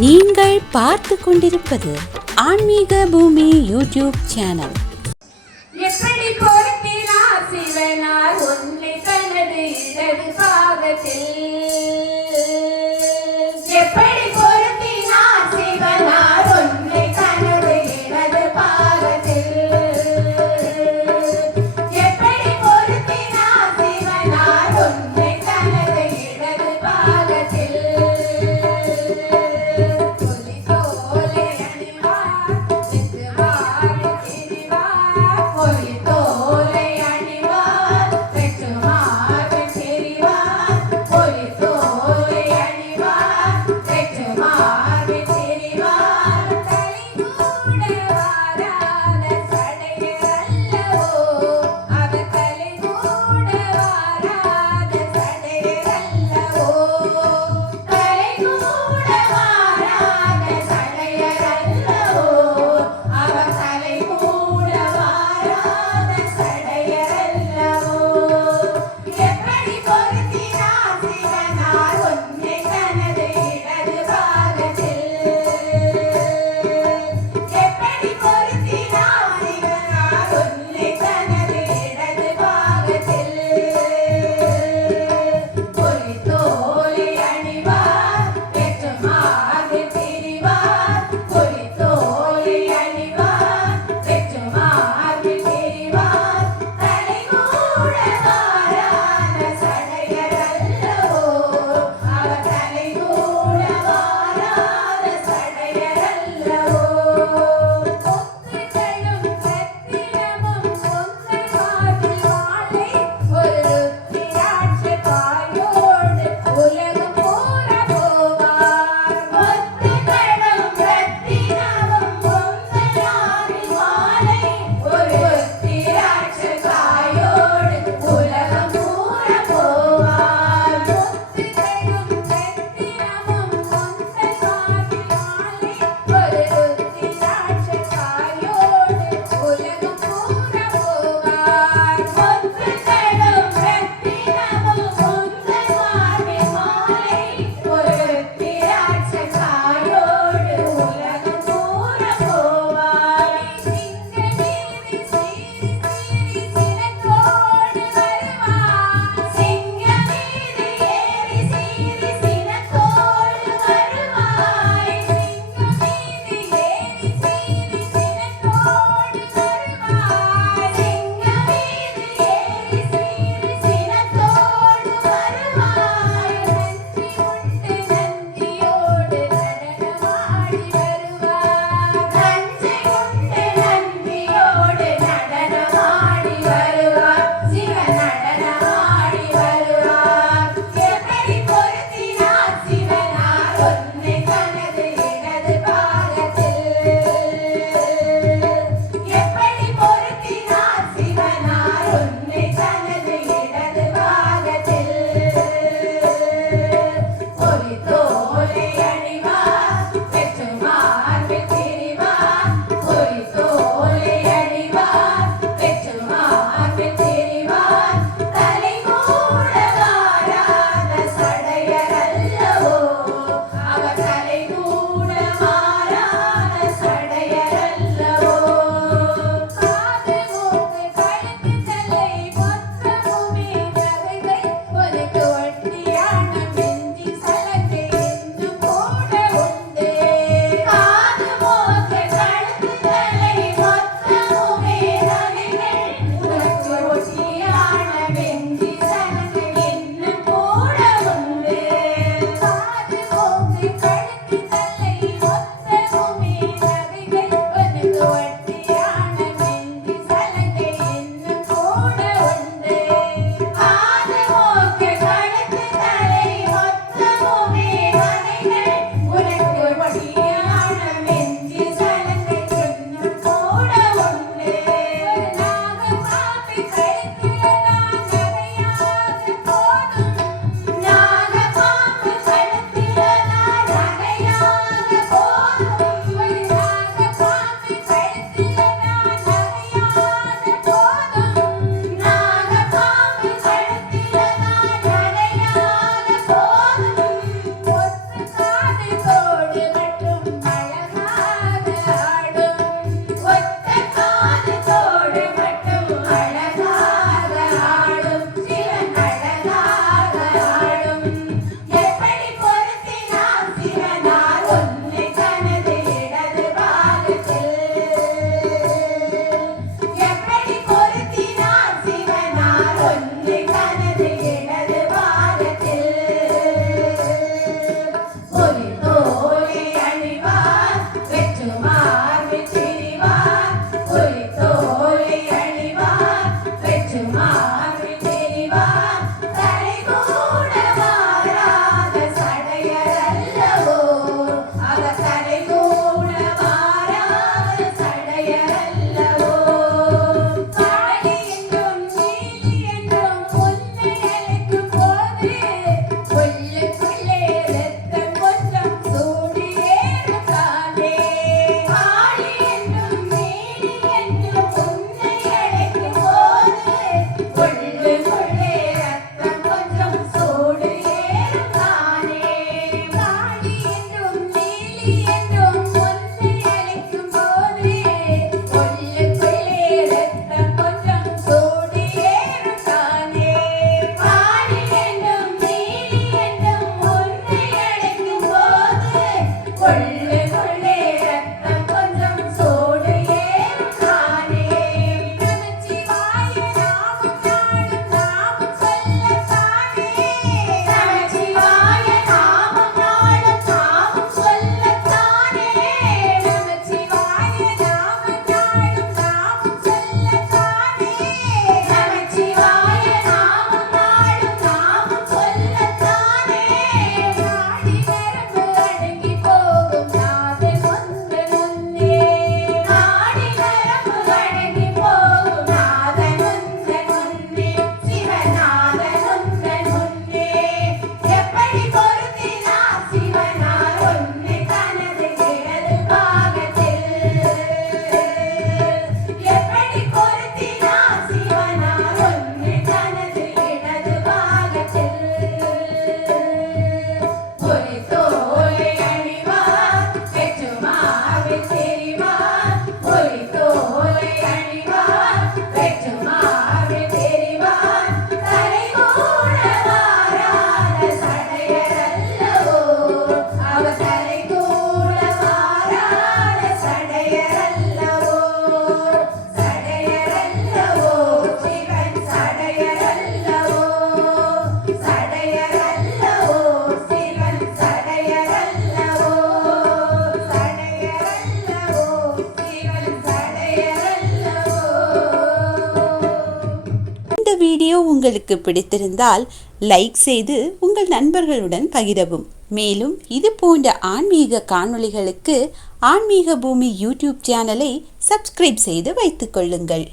நீங்கள் பார்த்து கொண்டிருப்பது ஆன்மீக பூமி யூடியூப் சேனல். எப்படி பொருத்தினார் சிவனார் உன்னை தனது இடது பாகத்தில். எப்படி பொருத்தினார் சிவனார் உன்னை தனது இடது பாகத்தில். எப்படி பொருத்தினார் சிவனார் உன்னை தனது இடது பாகத்தில். உள்ளுக்குள்ளே ரத்தம் கொஞ்சம் சூடு ஏறும் தானே. நமச்சிவாய நாமம் நாளும் நாமும் சொல்லத்தானே. நமச்சிவாய நாமம் நாளும் நாமும் சொல்லத்தானே. நமச்சிவாய நாமம் நாளும் நாமும் சொல்லத்தானே. நமச்சிவாய நாமம் நாளும் நாமும் சொல்லத்தானே. நாடி நரம்பு அடங்கி போகும் நாதன் உந்தன் முன்னே. நாடி நரம்பு அடங்கி போகும் நாதன் உந்தன் முன்னே. சிவநாதன் உந்தன் முன்னே. எப்படி பொருத்தினார் சிவனார் உன்னை தனது இடது பாகத்தில். எப்படி பொருத்தினார் சிவனார் உன்னை தனது இடது பாகத்தில். ஒரு தோலை அணிவார் வெற்றுமாவில் தெரிவார். ஒரு தோலை அணிவார் வெற்றுமாவில் தெரிவார். தலை கூட மாறாத சடையரல்லவோ. அவர் தலை கூட மாறாத சடையரல்லவோ. சடையரல்லவோ சிவன் சடையரல்லவோ. சடையரல்லவோ சிவன் சடையரல்லவோ. சடையரல்லவோ சிவன் சடையரல்லவோ. இந்த வீடியோ உங்களுக்கு பிடித்திருந்தால் லைக் செய்து உங்கள் நண்பர்களுடன் பகிரவும். மேலும் இது போன்ற ஆன்மீக காணொளிகளுக்கு ஆன்மீக பூமி யூடியூப் சேனலை சப்ஸ்கிரைப் செய்து வைத்துக் கொள்ளுங்கள்.